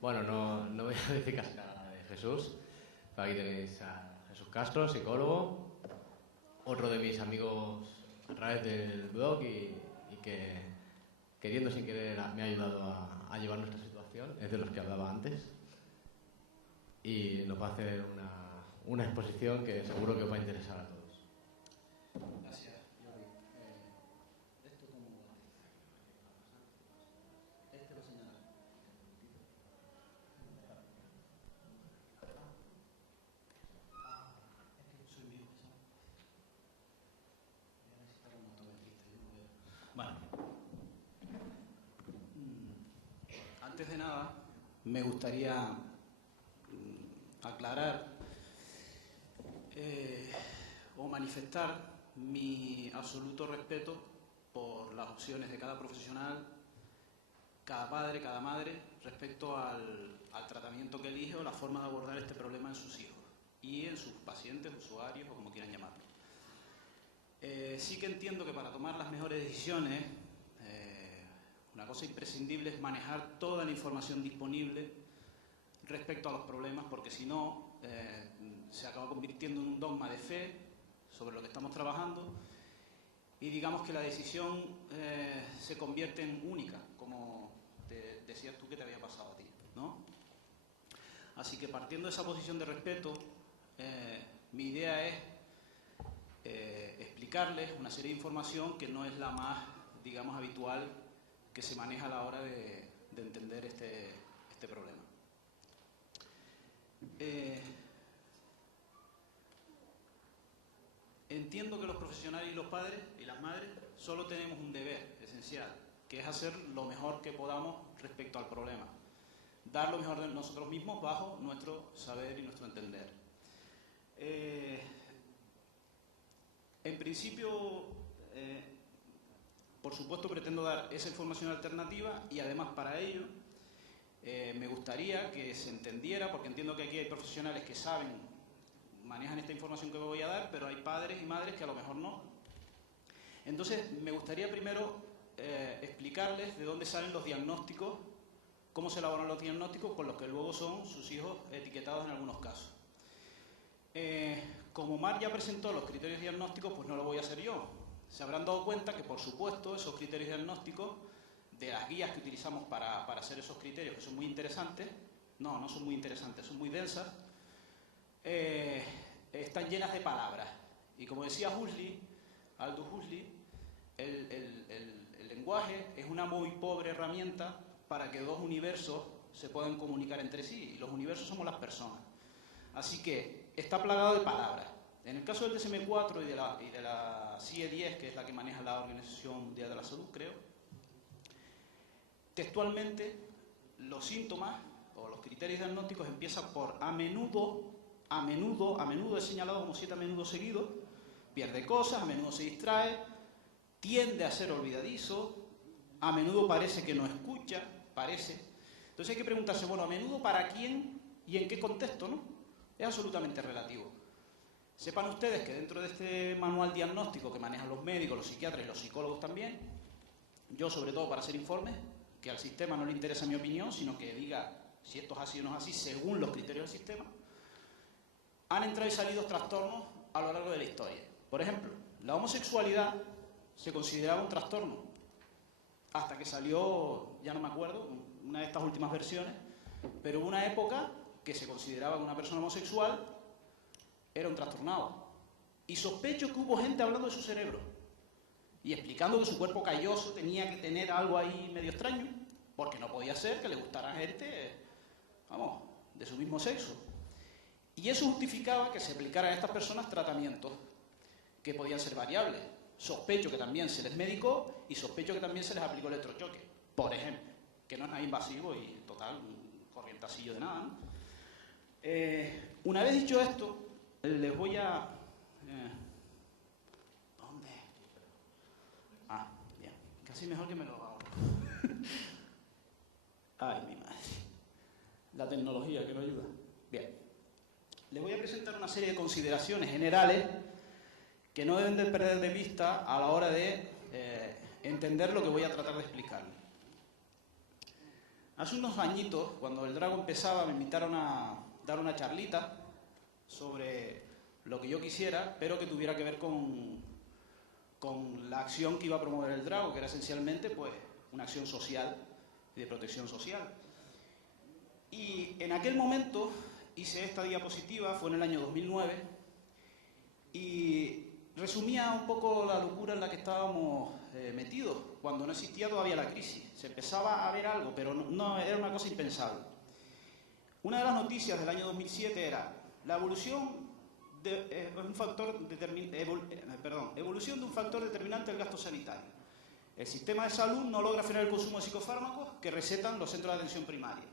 Bueno, no voy a decir casi nada de Jesús. Aquí tenéis a Jesús Castro, psicólogo, otro de mis amigos a través del blog y que, queriendo sin querer, me ha ayudado a llevar nuestra situación. Es de los que hablaba antes. Y nos va a hacer una exposición que seguro que os va a interesar a todos. Gracias, Jordi. ¿Esto cómo va? Este lo señala. Es que soy mío, ¿sabes? Voy a necesitar una automatrista, yo no veo. Bueno. Antes de nada, me gustaría aclarar o manifestar mi absoluto respeto por las opciones de cada profesional, cada padre, cada madre, respecto al tratamiento que elige o la forma de abordar este problema en sus hijos y en sus pacientes, usuarios o como quieran llamarlo. Sí que entiendo que para tomar las mejores decisiones, una cosa imprescindible es manejar toda la información disponible respecto a los problemas, porque si no, se acaba convirtiendo en un dogma de fe sobre lo que estamos trabajando y digamos que la decisión se convierte en única, como decías tú que te había pasado a ti, ¿no? Así que partiendo de esa posición de respeto, mi idea es explicarles una serie de información que no es la más, digamos, habitual que se maneja a la hora de entender este problema. Entiendo que los profesionales y los padres y las madres solo tenemos un deber esencial, que es hacer lo mejor que podamos respecto al problema, dar lo mejor de nosotros mismos bajo nuestro saber y nuestro entender. En principio, por supuesto, pretendo dar esa información alternativa y además para ello me gustaría que se entendiera, porque entiendo que aquí hay profesionales que saben, manejan esta información que voy a dar, pero hay padres y madres que a lo mejor no. Entonces, me gustaría primero explicarles de dónde salen los diagnósticos, cómo se elaboran los diagnósticos con los que luego son sus hijos etiquetados en algunos casos. Como Mar ya presentó los criterios diagnósticos, pues no lo voy a hacer yo. Se habrán dado cuenta que, por supuesto, esos criterios diagnósticos, de las guías que utilizamos para hacer esos criterios, que son muy interesantes, no son muy interesantes, son muy densas, están llenas de palabras. Y como decía Aldous Huxley, el lenguaje es una muy pobre herramienta para que dos universos se puedan comunicar entre sí, y los universos somos las personas. Así que está plagado de palabras. En el caso del DSM-4 y de la CIE-10, que es la que maneja la Organización Mundial de la Salud, creo, textualmente los síntomas o los criterios diagnósticos empiezan por a menudo es señalado como 7 a menudo seguidos, pierde cosas, a menudo se distrae, tiende a ser olvidadizo, a menudo parece que no escucha, parece. Entonces hay que preguntarse, bueno, a menudo para quién y en qué contexto, ¿no? Es absolutamente relativo. Sepan ustedes que dentro de este manual diagnóstico que manejan los médicos, los psiquiatras y los psicólogos también, yo sobre todo para hacer informes, que al sistema no le interesa mi opinión, sino que diga si esto es así o no es así, según los criterios del sistema, han entrado y salido trastornos a lo largo de la historia. Por ejemplo, la homosexualidad se consideraba un trastorno, hasta que salió, ya no me acuerdo, una de estas últimas versiones, pero hubo una época que se consideraba que una persona homosexual era un trastornado. Y sospecho que hubo gente hablando de su cerebro y explicando que su cuerpo calloso tenía que tener algo ahí medio extraño, porque no podía ser que le gustara gente, vamos, de su mismo sexo. Y eso justificaba que se aplicaran a estas personas tratamientos que podían ser variables. Sospecho que también se les medicó y sospecho que también se les aplicó electrochoque, por ejemplo, que no es nada invasivo y total, un corrientacillo de nada, ¿no? Una vez dicho esto, les voy a... ¿Dónde? Ah, bien. Casi mejor que me lo hago. Ay, mi madre. La tecnología que no ayuda. Bien. Les voy a presentar una serie de consideraciones generales que no deben de perder de vista a la hora de entender lo que voy a tratar de explicar. Hace unos añitos, cuando el Drago empezaba, me invitaron a dar una charlita sobre lo que yo quisiera, pero que tuviera que ver con la acción que iba a promover el Drago, que era esencialmente pues, una acción social y de protección social. Y en aquel momento hice esta diapositiva, fue en el año 2009, y resumía un poco la locura en la que estábamos metidos, cuando no existía todavía la crisis. Se empezaba a ver algo, pero no era una cosa impensable. Una de las noticias del año 2007 era la evolución de un factor determinante del gasto sanitario. El sistema de salud no logra frenar el consumo de psicofármacos que recetan los centros de atención primaria.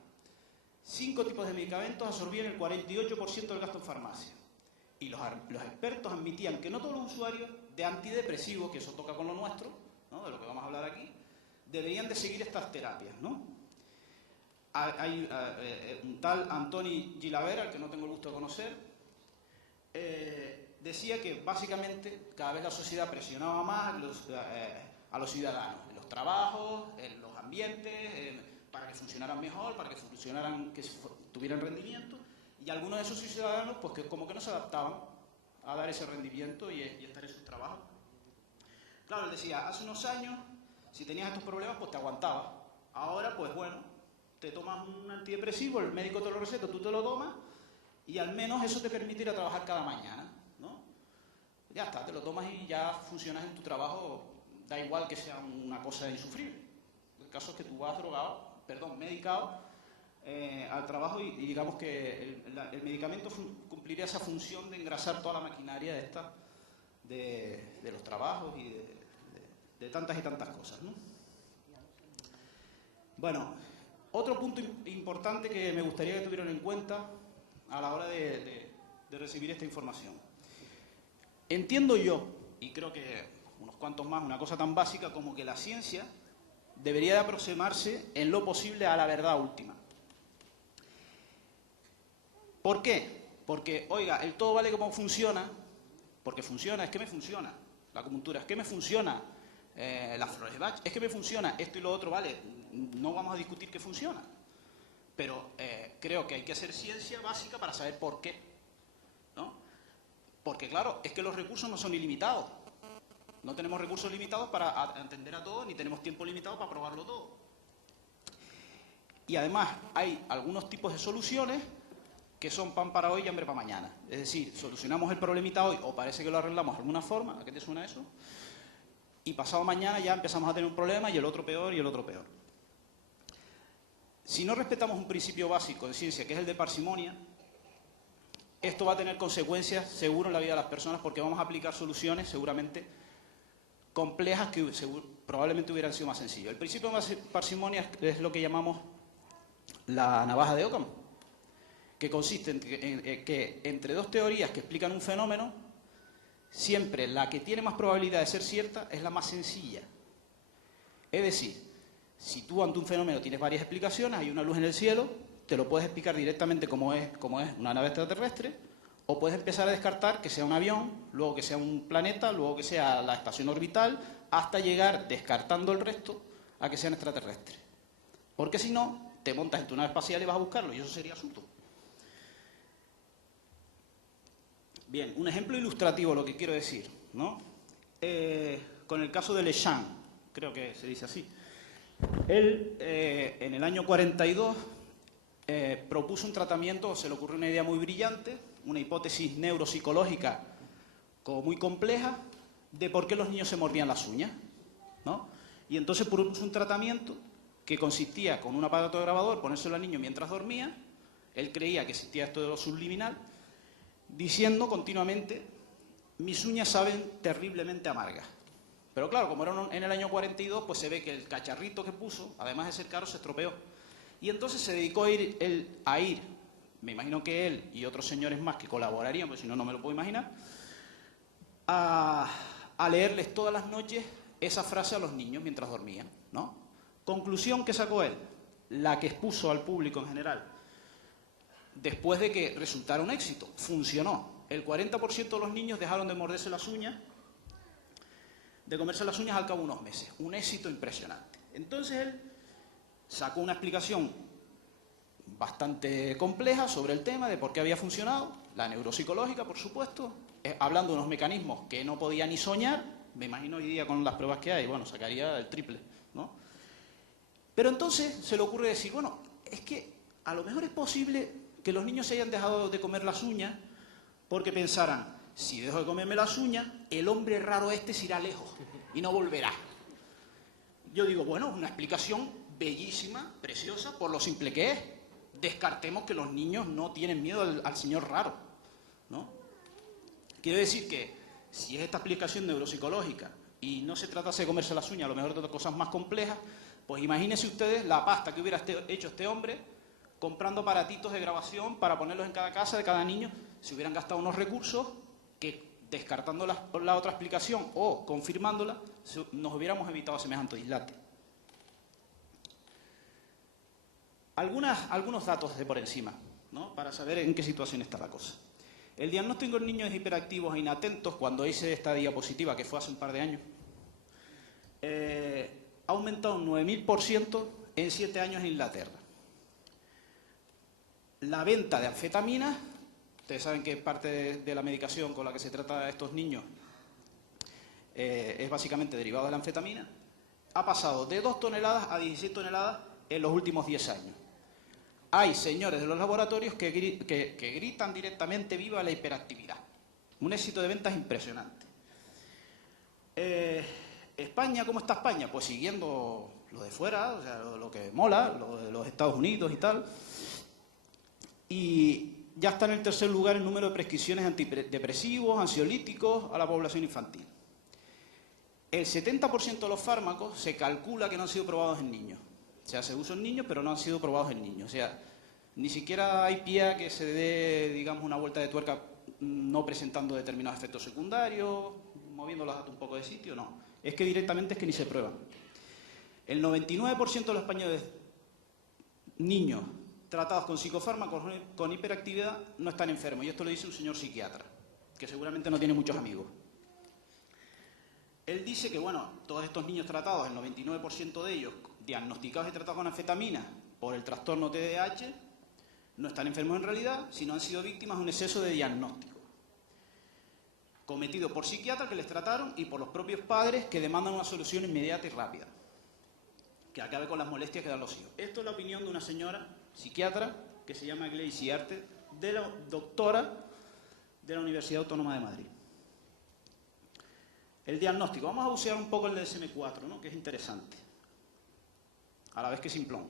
5 tipos de medicamentos absorbían el 48% del gasto en farmacia. Y los expertos admitían que no todos los usuarios de antidepresivos, que eso toca con lo nuestro, ¿no?, de lo que vamos a hablar aquí, deberían de seguir estas terapias, ¿no? Hay un tal Antoni Gilabert, al que no tengo el gusto de conocer, decía que básicamente cada vez la sociedad presionaba más a los ciudadanos, en los trabajos, en los ambientes, para que funcionaran mejor, para que tuvieran rendimiento, y algunos de esos ciudadanos pues que como que no se adaptaban a dar ese rendimiento y estar en sus trabajos. Claro, él decía, hace unos años, si tenías estos problemas, pues te aguantabas. Ahora, pues bueno, te tomas un antidepresivo, el médico te lo receta, tú te lo tomas, y al menos eso te permite ir a trabajar cada mañana, ¿no? Ya está, te lo tomas y ya funcionas en tu trabajo, da igual que sea una cosa insufrible. El caso es que tú vas medicado al trabajo y digamos que el medicamento cumpliría esa función de engrasar toda la maquinaria esta de los trabajos y de tantas y tantas cosas, ¿no? Bueno, otro punto importante que me gustaría que tuvieran en cuenta a la hora de recibir esta información. Entiendo yo, y creo que unos cuantos más, una cosa tan básica como que la ciencia debería de aproximarse en lo posible a la verdad última. ¿Por qué? Porque, oiga, el todo vale como funciona, porque funciona, es que me funciona. La acupuntura, es que me funciona. Las flores de Bach, es que me funciona. Esto y lo otro, vale, no vamos a discutir que funciona. Pero creo que hay que hacer ciencia básica para saber por qué, ¿no? Porque, claro, es que los recursos no son ilimitados. No tenemos recursos limitados para atender a todo, ni tenemos tiempo limitado para probarlo todo. Y además hay algunos tipos de soluciones que son pan para hoy y hambre para mañana. Es decir, solucionamos el problemita hoy o parece que lo arreglamos de alguna forma. ¿A qué te suena eso? Y pasado mañana ya empezamos a tener un problema y el otro peor y el otro peor. Si no respetamos un principio básico de ciencia, que es el de parsimonia, esto va a tener consecuencias seguro en la vida de las personas porque vamos a aplicar soluciones seguramente complejas que probablemente hubieran sido más sencillas. El principio de parsimonia es lo que llamamos la navaja de Occam, que consiste en que entre dos teorías que explican un fenómeno, siempre la que tiene más probabilidad de ser cierta es la más sencilla. Es decir, si tú ante un fenómeno tienes varias explicaciones, hay una luz en el cielo, te lo puedes explicar directamente como es una nave extraterrestre, o puedes empezar a descartar que sea un avión, luego que sea un planeta, luego que sea la estación orbital, hasta llegar, descartando el resto, a que sean extraterrestres. Porque si no, te montas en tu nave espacial y vas a buscarlo, y eso sería absurdo. Bien, un ejemplo ilustrativo lo que quiero decir, ¿no? Con el caso de Lechamp, creo que se dice así. Él, en el año 42, propuso un tratamiento, se le ocurrió una idea muy brillante, una hipótesis neuropsicológica como muy compleja, de por qué los niños se mordían las uñas, ¿no? Y entonces propuso un tratamiento que consistía con un aparato grabador, ponérselo al niño mientras dormía, él creía que existía esto de lo subliminal, diciendo continuamente, mis uñas saben terriblemente amargas. Pero claro, como era en el año 42, pues se ve que el cacharrito que puso, además de ser caro, se estropeó. Y entonces se dedicó a ir, me imagino que él y otros señores más que colaborarían, porque si no, no me lo puedo imaginar, a leerles todas las noches esa frase a los niños mientras dormían, ¿no? Conclusión que sacó él, la que expuso al público en general, después de que resultara un éxito, funcionó. El 40% de los niños dejaron de morderse las uñas, de comerse las uñas al cabo de unos meses. Un éxito impresionante. Entonces él sacó una explicación bastante compleja sobre el tema de por qué había funcionado, la neuropsicológica, por supuesto, hablando de unos mecanismos que no podía ni soñar. Me imagino hoy día con las pruebas que hay, bueno, sacaría el triple, ¿no? Pero entonces se le ocurre decir, bueno, es que a lo mejor es posible que los niños se hayan dejado de comer las uñas porque pensaran, si dejo de comerme las uñas, el hombre raro este se irá lejos y no volverá. Yo digo, bueno, una explicación bellísima, preciosa, por lo simple que es. Descartemos que los niños no tienen miedo al señor raro, ¿no? Quiero decir que si es esta explicación neuropsicológica y no se tratase de comerse las uñas, a lo mejor de cosas más complejas, pues imagínense ustedes la pasta que hubiera hecho este hombre comprando aparatitos de grabación para ponerlos en cada casa de cada niño. Se hubieran gastado unos recursos que, descartando la otra explicación o confirmándola, nos hubiéramos evitado semejante dislate. Algunos datos de por encima, ¿no? Para saber en qué situación está la cosa. El diagnóstico en niños hiperactivos e inatentos, cuando hice esta diapositiva, que fue hace un par de años, ha aumentado un 9000% en 7 años en Inglaterra. La venta de anfetaminas, ustedes saben que parte de la medicación con la que se trata a estos niños es básicamente derivado de la anfetamina, ha pasado de 2 toneladas a 16 toneladas en los últimos 10 años. Hay señores de los laboratorios que gritan directamente viva la hiperactividad. Un éxito de ventas impresionante. España, ¿cómo está España? Pues siguiendo lo de fuera, o sea, lo que mola, lo de los Estados Unidos y tal. Y ya está en el tercer lugar el número de prescripciones antidepresivos, ansiolíticos a la población infantil. El 70% de los fármacos se calcula que no han sido probados en niños. O sea, se usan en niños, pero no han sido probados en niños. O sea, ni siquiera hay pie a que se dé, digamos, una vuelta de tuerca no presentando determinados efectos secundarios, moviendo los datos un poco de sitio, no. Es que directamente es que ni se prueban. El 99% de los españoles niños tratados con psicofármacos con hiperactividad no están enfermos. Y esto lo dice un señor psiquiatra, que seguramente no tiene muchos amigos. Él dice que, bueno, todos estos niños tratados, el 99% de ellos, diagnosticados y tratados con anfetamina por el trastorno TDAH, no están enfermos en realidad, sino han sido víctimas de un exceso de diagnóstico cometido por psiquiatras que les trataron y por los propios padres que demandan una solución inmediata y rápida que acabe con las molestias que dan los hijos. Esto es la opinión de una señora psiquiatra que se llama Gleici Arte, doctora de la Universidad Autónoma de Madrid. El diagnóstico. Vamos a bucear un poco el DSM-4, ¿no? Que es interesante, a la vez que simplón.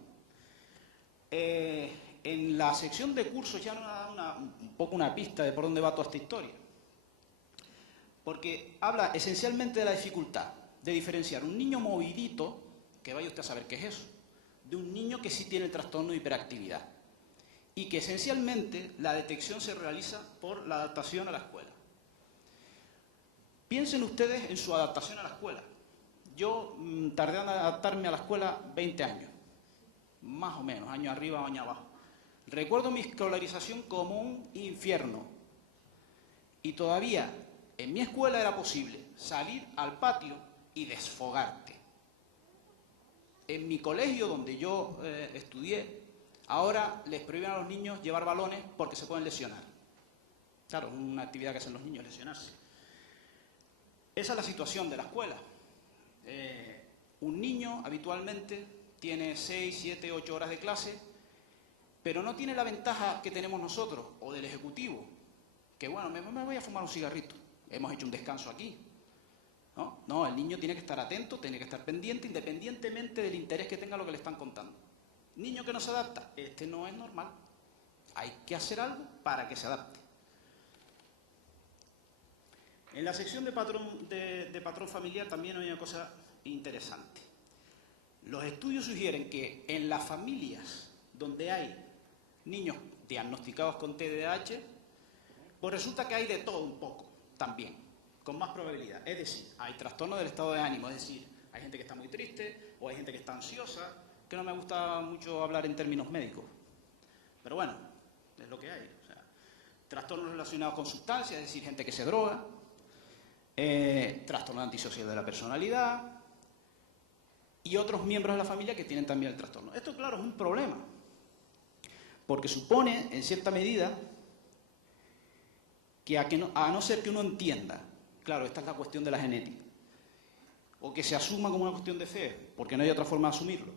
En la sección de cursos ya nos da un poco una pista de por dónde va toda esta historia. Porque habla esencialmente de la dificultad de diferenciar un niño movidito, que vaya usted a saber qué es eso, de un niño que sí tiene el trastorno de hiperactividad. Y que esencialmente la detección se realiza por la adaptación a la escuela. Piensen ustedes en su adaptación a la escuela. Yo tardé en adaptarme a la escuela 20 años, más o menos, año arriba, año abajo. Recuerdo mi escolarización como un infierno. Y todavía en mi escuela era posible salir al patio y desfogarte. En mi colegio, donde yo estudié, ahora les prohíben a los niños llevar balones porque se pueden lesionar. Claro, una actividad que hacen los niños, lesionarse. Esa es la situación de la escuela. Un niño habitualmente tiene 6, 7, 8 horas de clase, pero no tiene la ventaja que tenemos nosotros, o del ejecutivo, que bueno, me voy a fumar un cigarrito, hemos hecho un descanso aquí. No, el niño tiene que estar atento, tiene que estar pendiente, independientemente del interés que tenga lo que le están contando. Niño que no se adapta, este no es normal. Hay que hacer algo para que se adapte. En la sección de patrón familiar también hay una cosa interesante. Los estudios sugieren que en las familias donde hay niños diagnosticados con TDAH, pues resulta que hay de todo un poco también, con más probabilidad. Es decir, hay trastorno del estado de ánimo, es decir, hay gente que está muy triste o hay gente que está ansiosa, que no me gusta mucho hablar en términos médicos. Pero bueno, es lo que hay. O sea, trastornos relacionados con sustancias, es decir, gente que se droga, trastorno antisocial de la personalidad, y otros miembros de la familia que tienen también el trastorno. Esto, claro, es un problema, porque supone, en cierta medida, que a no ser que uno entienda, claro, esta es la cuestión de la genética, o que se asuma como una cuestión de fe, porque no hay otra forma de asumirlo,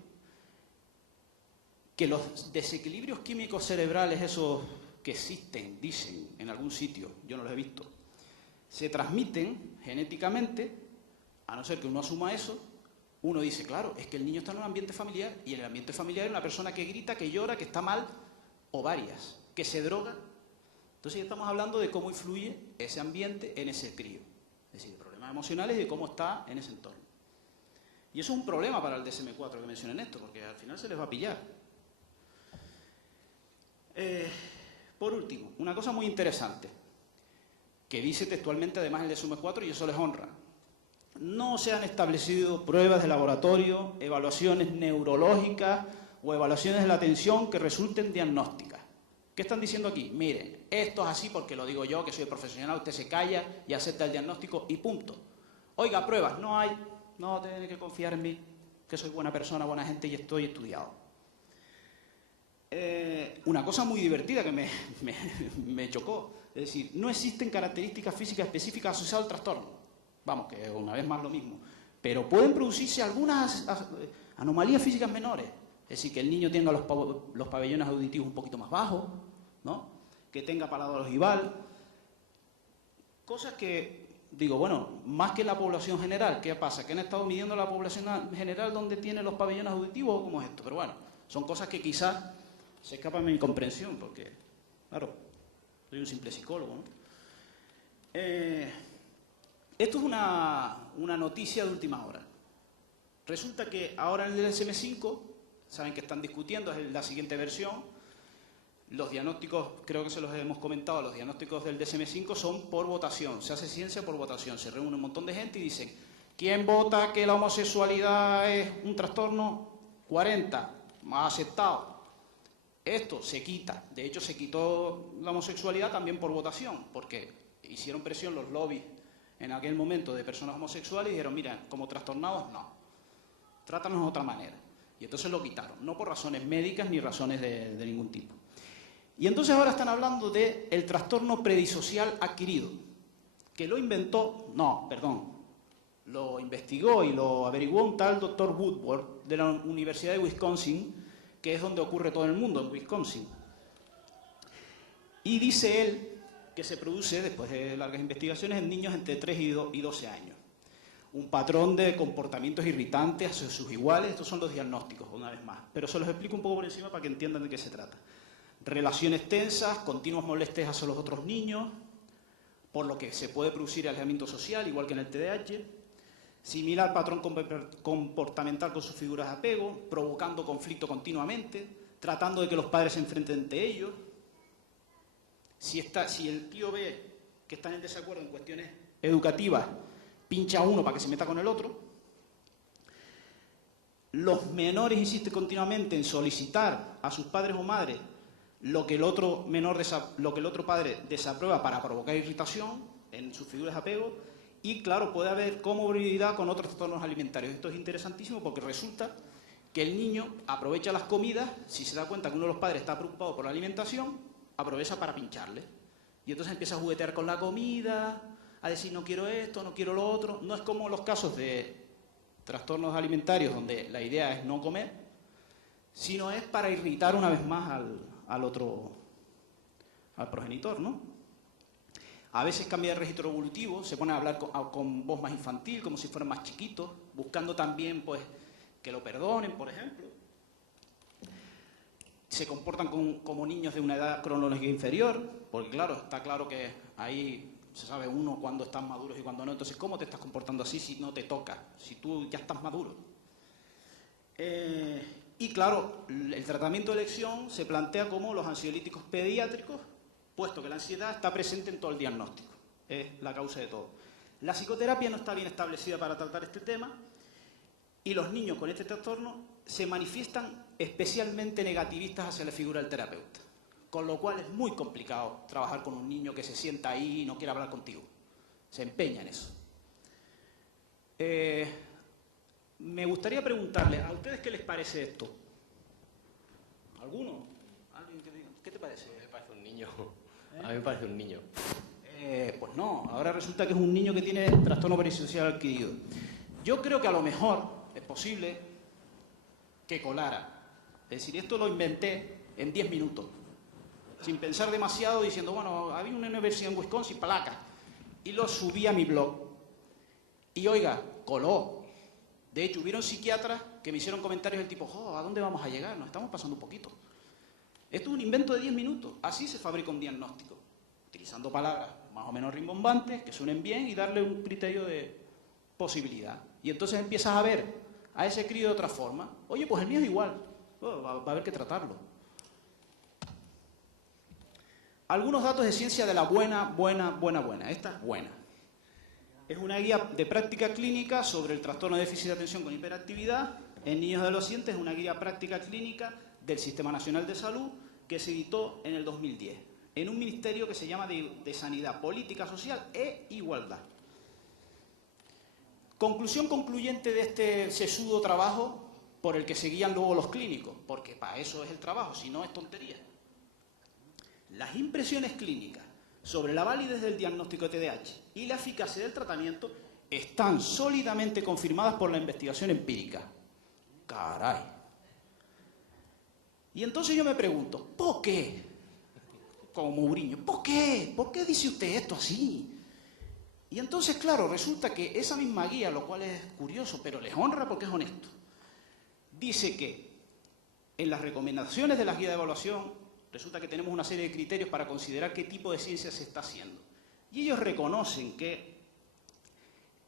que los desequilibrios químicos cerebrales, esos que existen, dicen, en algún sitio, yo no los he visto, se transmiten genéticamente, a no ser que uno asuma eso, uno dice, claro, es que el niño está en un ambiente familiar, y en el ambiente familiar hay una persona que grita, que llora, que está mal, o varias, que se droga. Entonces ya estamos hablando de cómo influye ese ambiente en ese crío. Es decir, de problemas emocionales y de cómo está en ese entorno. Y eso es un problema para el DSM-4 que mencioné en esto, porque al final se les va a pillar. Por último, una cosa muy interesante, que dice textualmente además el DSM-4, y eso les honra. No se han establecido pruebas de laboratorio, evaluaciones neurológicas o evaluaciones de la atención que resulten diagnósticas. ¿Qué están diciendo aquí? Miren, esto es así porque lo digo yo, que soy profesional, usted se calla y acepta el diagnóstico y punto. Oiga, pruebas, no hay, no tiene que confiar en mí, que soy buena persona, buena gente y estoy estudiado. Una cosa muy divertida que me chocó, es decir, no existen características físicas específicas asociadas al trastorno. Vamos, que una vez más lo mismo. Pero pueden producirse algunas anomalías físicas menores. Es decir, que el niño tenga los pabellones auditivos un poquito más bajos, ¿no? Que tenga paladar ojival. Cosas que, digo, bueno, más que la población general. ¿Qué pasa? ¿Que han estado midiendo la población general donde tiene los pabellones auditivos o cómo es esto? Pero bueno, son cosas que quizás se escapan de mi comprensión, porque, claro, soy un simple psicólogo, ¿no? Esto es una noticia de última hora. Resulta que ahora en el DSM-5, saben que están discutiendo, es la siguiente versión, los diagnósticos, creo que se los hemos comentado, los diagnósticos del DSM-5 son por votación, se hace ciencia por votación, se reúne un montón de gente y dicen, ¿quién vota que la homosexualidad es un trastorno? 40, más aceptado. Esto se quita, de hecho se quitó la homosexualidad también por votación, porque hicieron presión los lobbies en aquel momento de personas homosexuales y dijeron, mira, como trastornados, no, trátanos de otra manera. Y entonces lo quitaron, no por razones médicas ni razones de ningún tipo. Y entonces ahora están hablando del trastorno predisocial adquirido, que lo investigó y lo averiguó un tal doctor Woodward de la Universidad de Wisconsin, que es donde ocurre todo en el mundo, en Wisconsin. Y dice él que se produce, después de largas investigaciones, en niños entre 3 y 12 años. Un patrón de comportamientos irritantes hacia sus iguales, estos son los diagnósticos, una vez más. Pero se los explico un poco por encima para que entiendan de qué se trata. Relaciones tensas, continuas molestias hacia los otros niños, por lo que se puede producir aislamiento social, igual que en el TDAH, similar patrón comportamental con sus figuras de apego, provocando conflicto continuamente, tratando de que los padres se enfrenten entre ellos. Si el tío ve que están en desacuerdo en cuestiones educativas, pincha a uno para que se meta con el otro. Los menores insisten continuamente en solicitar a sus padres o madres lo que el otro padre desaprueba para provocar irritación en sus figuras de apego. Y claro, puede haber comorbilidad con otros trastornos alimentarios. Esto es interesantísimo porque resulta que el niño aprovecha las comidas, si se da cuenta que uno de los padres está preocupado por la alimentación, aprovecha para pincharle. Y entonces empieza a juguetear con la comida, a decir no quiero esto, no quiero lo otro. No es como los casos de trastornos alimentarios donde la idea es no comer, sino es para irritar una vez más al progenitor, ¿no? A veces cambia de registro evolutivo, se pone a hablar con voz más infantil, como si fueran más chiquitos, buscando también pues que lo perdonen, por ejemplo. Se comportan como niños de una edad cronológica inferior, porque claro, está claro que ahí se sabe uno cuándo están maduros y cuándo no. Entonces, ¿cómo te estás comportando así si no te toca? Si tú ya estás maduro. Y claro, el tratamiento de elección se plantea como los ansiolíticos pediátricos, puesto que la ansiedad está presente en todo el diagnóstico. Es la causa de todo. La psicoterapia no está bien establecida para tratar este tema y los niños con este trastorno se manifiestan especialmente negativistas hacia la figura del terapeuta, con lo cual es muy complicado trabajar con un niño que se sienta ahí y no quiere hablar contigo. Se empeña en eso. Me gustaría preguntarle, ¿a ustedes qué les parece esto? ¿Alguno? ¿Alguien que diga? ¿Qué te parece? Me parece un niño. A mí me parece un niño. Pues no, ahora resulta que es un niño que tiene trastorno perisocial adquirido. Yo creo que a lo mejor es posible que colara. Es decir, esto lo inventé en 10 minutos, sin pensar demasiado, diciendo, bueno, había una universidad en Wisconsin, palaca, y lo subí a mi blog. Y oiga, coló. De hecho, hubieron psiquiatras que me hicieron comentarios del tipo, oh, ¿a dónde vamos a llegar? Nos estamos pasando un poquito. Esto es un invento de 10 minutos. Así se fabrica un diagnóstico, utilizando palabras más o menos rimbombantes, que suenen bien, y darle un criterio de posibilidad. Y entonces empiezas a ver a ese crío de otra forma. Oye, pues el mío es igual. Oh, va a haber que tratarlo. Algunos datos de ciencia de la buena. Esta es buena. Es una guía de práctica clínica sobre el trastorno de déficit de atención con hiperactividad en niños y adolescentes. Es una guía práctica clínica del Sistema Nacional de Salud que se editó en el 2010 en un ministerio que se llama de Sanidad, Política Social e Igualdad. Conclusión concluyente de este sesudo trabajo por el que se guían luego los clínicos, porque para eso es el trabajo, si no es tontería. Las impresiones clínicas sobre la validez del diagnóstico de TDAH y la eficacia del tratamiento están sólidamente confirmadas por la investigación empírica. Caray. Y entonces yo me pregunto, ¿por qué? Como Mourinho, ¿por qué? ¿Por qué dice usted esto así? Y entonces, claro, resulta que esa misma guía, lo cual es curioso, pero les honra porque es honesto, dice que en las recomendaciones de la guía de evaluación resulta que tenemos una serie de criterios para considerar qué tipo de ciencia se está haciendo. Y ellos reconocen que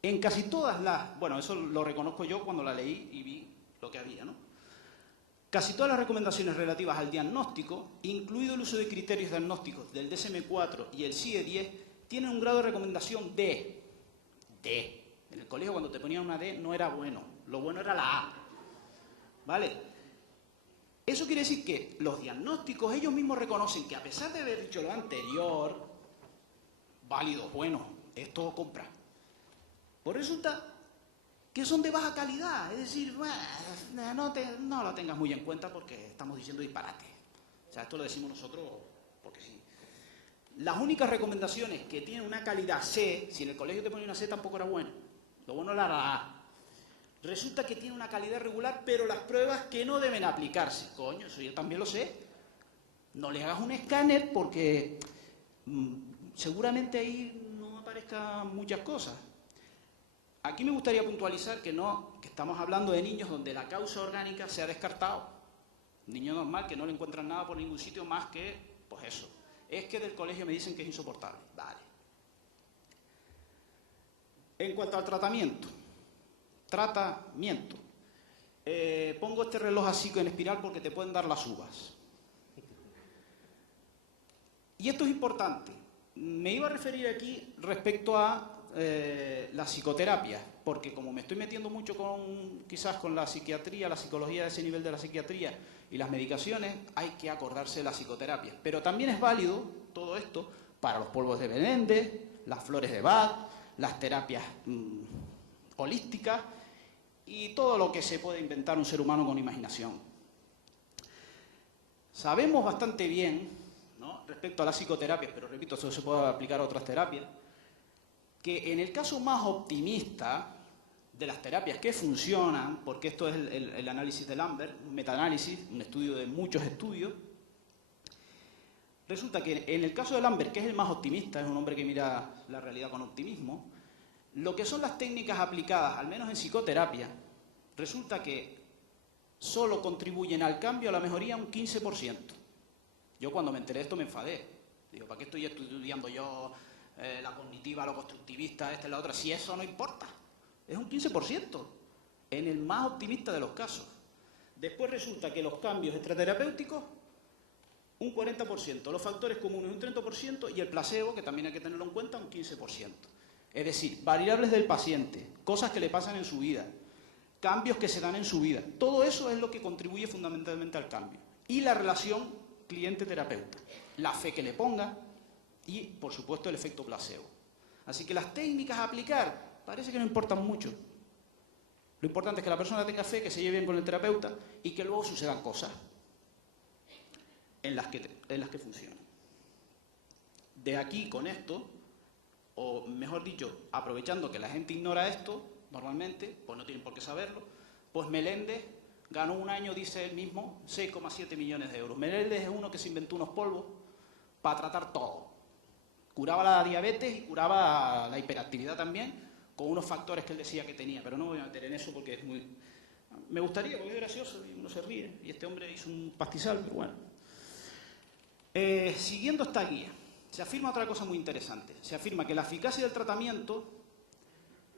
en casi todas las... Bueno, eso lo reconozco yo cuando la leí y vi lo que había, ¿no? Casi todas las recomendaciones relativas al diagnóstico, incluido el uso de criterios diagnósticos del DSM-4 y el CIE-10, tienen un grado de recomendación D. D. En el colegio cuando te ponían una D no era bueno, lo bueno era la A. ¿Vale? Eso quiere decir que los diagnósticos ellos mismos reconocen que a pesar de haber dicho lo anterior, válido, bueno, esto compra. Pues resulta que son de baja calidad, es decir, no lo tengas muy en cuenta porque estamos diciendo disparate. O sea, esto lo decimos nosotros porque sí. Las únicas recomendaciones que tienen una calidad C, si en el colegio te ponía una C tampoco era bueno, lo bueno era la A. Resulta que tiene una calidad regular, pero las pruebas que no deben aplicarse. Coño, eso yo también lo sé. No le hagas un escáner porque seguramente ahí no aparezcan muchas cosas. Aquí me gustaría puntualizar que estamos hablando de niños donde la causa orgánica se ha descartado. Un niño normal que no le encuentran nada por ningún sitio más que, pues eso. Es que del colegio me dicen que es insoportable. Vale. En cuanto al tratamiento. Pongo este reloj así en espiral porque te pueden dar las uvas. Y esto es importante. Me iba a referir aquí respecto a la psicoterapia, porque como me estoy metiendo mucho quizás con la psiquiatría, la psicología de ese nivel de la psiquiatría y las medicaciones, hay que acordarse de la psicoterapia. Pero también es válido todo esto para los polvos de Menéndez, las flores de Bach, las terapias holísticas y todo lo que se puede inventar un ser humano con imaginación. Sabemos bastante bien, ¿no?, respecto a las psicoterapias, pero repito, eso se puede aplicar a otras terapias, que en el caso más optimista de las terapias que funcionan, porque esto es el análisis de Lambert, un metaanálisis, un estudio de muchos estudios, resulta que en el caso de Lambert, que es el más optimista, es un hombre que mira la realidad con optimismo, lo que son las técnicas aplicadas, al menos en psicoterapia, resulta que solo contribuyen al cambio, a la mejoría, un 15%. Yo cuando me enteré de esto me enfadé. Digo, ¿para qué estoy estudiando yo la cognitiva, lo constructivista, esta y la otra? Si eso no importa. Es un 15%, en el más optimista de los casos. Después resulta que los cambios extraterapéuticos, un 40%, los factores comunes un 30% y el placebo, que también hay que tenerlo en cuenta, un 15%. Es decir, variables del paciente, cosas que le pasan en su vida, cambios que se dan en su vida. Todo eso es lo que contribuye fundamentalmente al cambio. Y la relación cliente-terapeuta, la fe que le ponga y, por supuesto, el efecto placebo. Así que las técnicas a aplicar parece que no importan mucho. Lo importante es que la persona tenga fe, que se lleve bien con el terapeuta y que luego sucedan cosas en las que funcionan. De aquí, con esto, o mejor dicho, aprovechando que la gente ignora esto, normalmente, pues no tienen por qué saberlo, pues Meléndez ganó un año, dice él mismo, 6,7 millones de euros. Meléndez es uno que se inventó unos polvos para tratar todo. Curaba la diabetes y curaba la hiperactividad también, con unos factores que él decía que tenía, pero no me voy a meter en eso porque es muy... Me gustaría, porque es gracioso y uno se ríe, y este hombre hizo un pastizal, pero bueno. Siguiendo esta guía, se afirma otra cosa muy interesante. Se afirma que la eficacia del tratamiento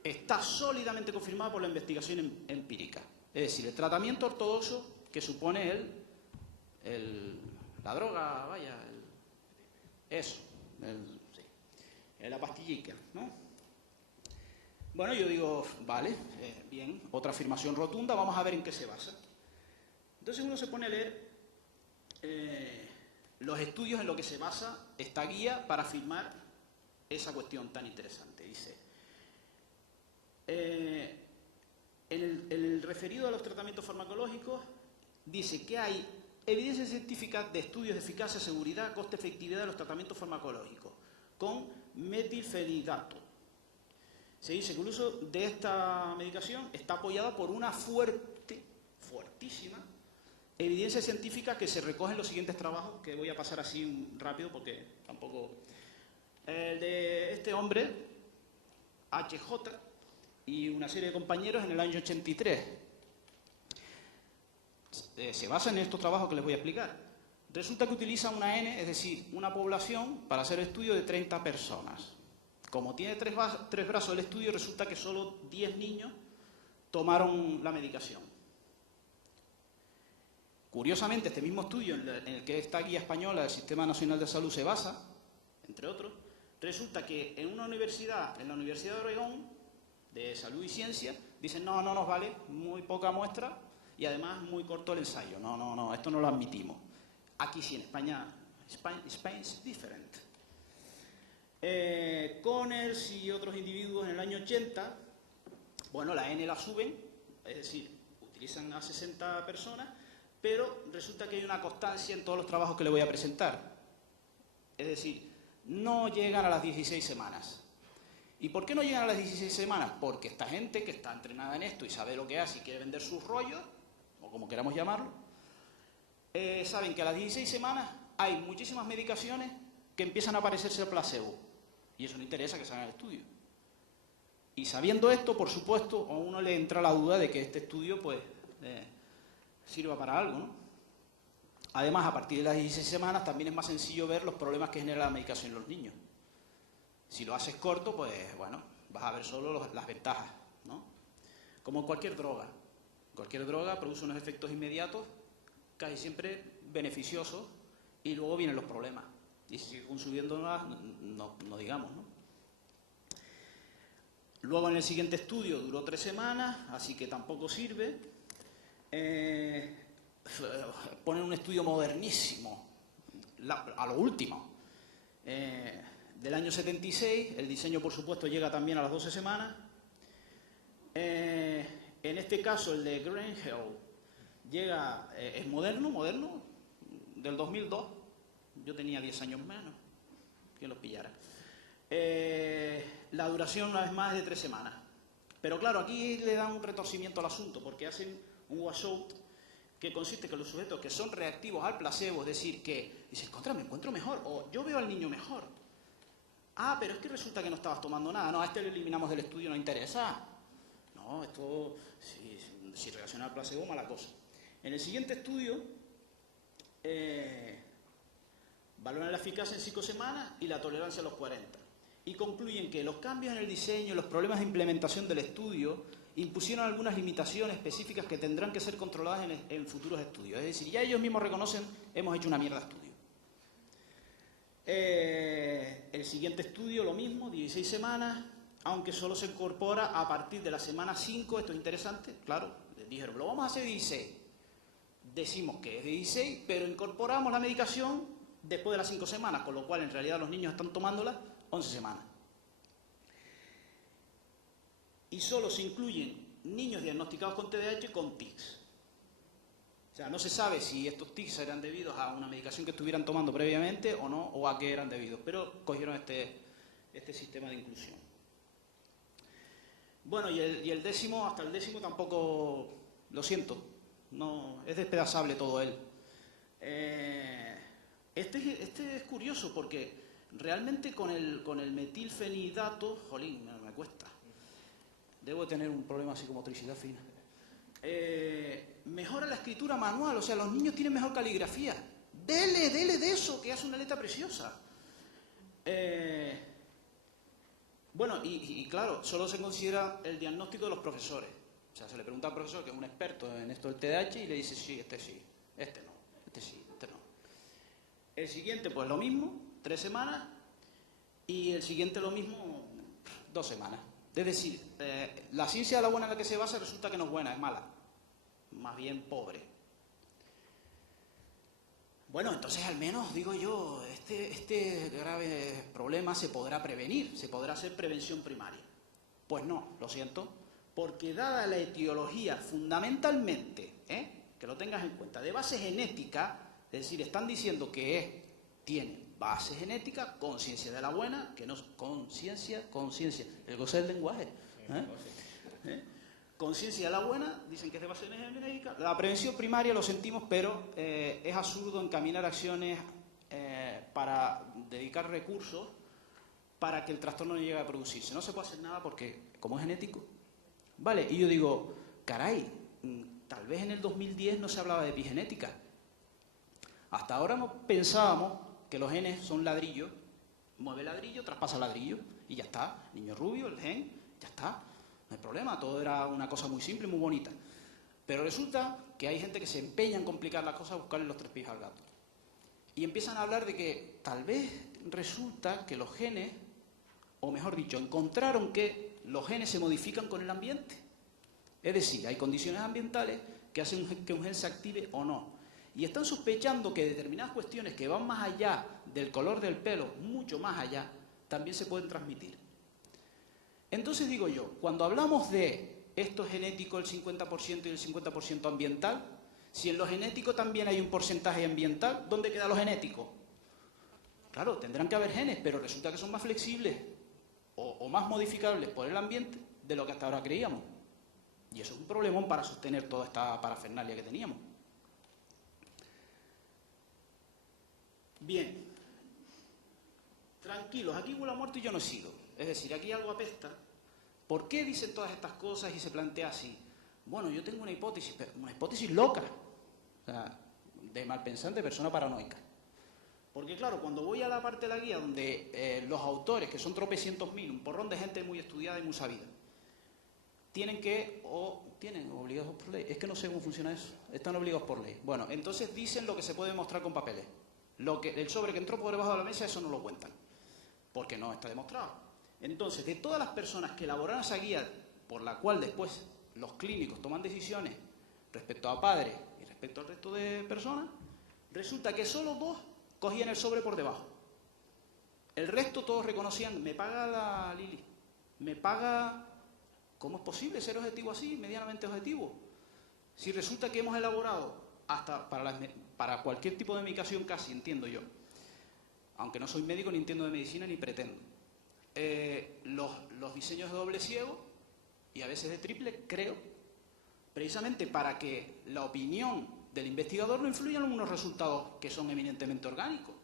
está sólidamente confirmada por la investigación empírica. Es decir, el tratamiento ortodoxo que supone la droga, vaya, la pastillica, ¿no? Bueno, yo digo, vale, bien, otra afirmación rotunda, vamos a ver en qué se basa. Entonces uno se pone a leer los estudios en los que se basa esta guía para afirmar esa cuestión tan interesante. Dice, en el referido a los tratamientos farmacológicos, dice que hay evidencia científica de estudios de eficacia, seguridad, coste, efectividad de los tratamientos farmacológicos con metilfenidato. Se dice que el uso de esta medicación está apoyada por una fuertísima evidencia científica que se recoge en los siguientes trabajos, que voy a pasar así rápido porque tampoco... El de este hombre, HJ, y una serie de compañeros en el año 83. Se basa en estos trabajos que les voy a explicar. Resulta que utiliza una N, es decir, una población, para hacer estudio de 30 personas. Como tiene tres brazos el estudio, resulta que solo 10 niños tomaron la medicación. Curiosamente, este mismo estudio en el que esta guía española del Sistema Nacional de Salud se basa, entre otros, resulta que en una universidad, en la Universidad de Oregón, de Salud y Ciencia, dicen no nos vale, muy poca muestra y además muy corto el ensayo. No, esto no lo admitimos. Aquí sí, en España es diferente. Conners y otros individuos en el año 80, bueno, la N la suben, es decir, utilizan a 60 personas, pero resulta que hay una constancia en todos los trabajos que le voy a presentar. Es decir, no llegan a las 16 semanas. ¿Y por qué no llegan a las 16 semanas? Porque esta gente que está entrenada en esto y sabe lo que hace y quiere vender sus rollos, o como queramos llamarlo, saben que a las 16 semanas hay muchísimas medicaciones que empiezan a parecerse al placebo. Y eso no interesa que salga el estudio. Y sabiendo esto, por supuesto, a uno le entra la duda de que este estudio pues sirva para algo, ¿no? Además, a partir de las 16 semanas también es más sencillo ver los problemas que genera la medicación en los niños. Si lo haces corto, pues bueno, vas a ver solo las ventajas, ¿no? Como cualquier droga. Cualquier droga produce unos efectos inmediatos, casi siempre beneficiosos, y luego vienen los problemas. Y si sigue consumiéndolas, no digamos, ¿no? Luego en el siguiente estudio duró 3 semanas, así que tampoco sirve. Ponen un estudio modernísimo, a lo último. Del año 76, el diseño por supuesto llega también a las 12 semanas. En este caso el de Greenhill llega, es moderno, del 2002, yo tenía 10 años menos, que lo pillara. La duración una vez más es de 3 semanas. Pero claro, aquí le dan un retorcimiento al asunto, porque hacen un washout que consiste en que los sujetos que son reactivos al placebo, es decir, que dicen, contra, me encuentro mejor, o yo veo al niño mejor. Ah, pero es que resulta que no estabas tomando nada. No, a este lo eliminamos del estudio, no interesa. No, esto, si reacciona al placebo, mala cosa. En el siguiente estudio, valoran la eficacia en 5 semanas y la tolerancia a los 40. Y concluyen que los cambios en el diseño y los problemas de implementación del estudio impusieron algunas limitaciones específicas que tendrán que ser controladas en futuros estudios. Es decir, ya ellos mismos reconocen, hemos hecho una mierda de estudio. El siguiente estudio, lo mismo, 16 semanas, aunque solo se incorpora a partir de la semana 5, esto es interesante, claro, dijeron, lo vamos a hacer 16. Decimos que es de 16, pero incorporamos la medicación después de las 5 semanas, con lo cual en realidad los niños están tomándola 11 semanas. Y solo se incluyen niños diagnosticados con TDAH con tics. O sea, no se sabe si estos tics eran debidos a una medicación que estuvieran tomando previamente o no, o a qué eran debidos, pero cogieron este sistema de inclusión. Bueno, y el décimo, hasta el décimo tampoco, lo siento, no, es despedazable todo él. Este es curioso porque realmente con el metilfenidato, jolín, me cuesta. Debo tener un problema psicomotricidad fina. Mejora la escritura manual, o sea, los niños tienen mejor caligrafía. Dele de eso, que hace una letra preciosa. Bueno, y claro, solo se considera el diagnóstico de los profesores. O sea, se le pregunta al profesor, que es un experto en esto del TDAH, y le dice sí, este no, este sí, este no. El siguiente, pues lo mismo, 3 semanas, y el siguiente lo mismo, 2 semanas. Es decir, la ciencia de la buena en la que se basa resulta que no es buena, es mala. Más bien pobre. Bueno, entonces al menos, digo yo, este grave problema se podrá prevenir, se podrá hacer prevención primaria. Pues no, lo siento, porque dada la etiología fundamentalmente, que lo tengas en cuenta, de base genética, es decir, están diciendo que tiene base genética, conciencia de la buena, que no es conciencia, el goce del lenguaje. Conciencia de la buena, dicen que es de base genética. La prevención primaria lo sentimos, pero es absurdo encaminar acciones para dedicar recursos para que el trastorno no llegue a producirse. No se puede hacer nada porque, como es genético. Vale, y yo digo, caray, tal vez en el 2010 no se hablaba de epigenética. Hasta ahora no pensábamos que los genes son ladrillos, mueve ladrillo, traspasa ladrillo, y ya está. Niño rubio, el gen, ya está. No hay problema, todo era una cosa muy simple y muy bonita. Pero resulta que hay gente que se empeña en complicar las cosas, buscarle los 3 pies al gato. Y empiezan a hablar de que tal vez resulta que los genes, o mejor dicho, encontraron que los genes se modifican con el ambiente. Es decir, hay condiciones ambientales que hacen que un gen se active o no. Y están sospechando que determinadas cuestiones que van más allá del color del pelo, mucho más allá, también se pueden transmitir. Entonces digo yo, cuando hablamos de esto genético, el 50% y el 50% ambiental, si en lo genético también hay un porcentaje ambiental, ¿dónde queda lo genético? Claro, tendrán que haber genes, pero resulta que son más flexibles o más modificables por el ambiente de lo que hasta ahora creíamos. Y eso es un problemón para sostener toda esta parafernalia que teníamos. Bien, tranquilos, aquí huele a muerto y yo no he sido. Es decir, aquí algo apesta. ¿Por qué dicen todas estas cosas y se plantea así? Bueno, yo tengo una hipótesis, pero una hipótesis loca. O sea, de malpensante, persona paranoica. Porque claro, cuando voy a la parte de la guía donde los autores, que son tropecientos mil, un porrón de gente muy estudiada y muy sabida, tienen obligados por ley. Es que no sé cómo funciona eso. Están obligados por ley. Bueno, entonces dicen lo que se puede demostrar con papeles. El sobre que entró por debajo de la mesa, eso no lo cuentan. Porque no está demostrado. Entonces, de todas las personas que elaboraron esa guía, por la cual después los clínicos toman decisiones respecto a padres y respecto al resto de personas, resulta que solo 2 cogían el sobre por debajo. El resto todos reconocían, me paga la Lili, me paga... ¿Cómo es posible ser objetivo así, medianamente objetivo? Si resulta que hemos elaborado, hasta para cualquier tipo de medicación casi, entiendo yo, aunque no soy médico ni entiendo de medicina ni pretendo, los diseños de doble ciego y a veces de triple, creo, precisamente para que la opinión del investigador no influya en unos resultados que son eminentemente orgánicos.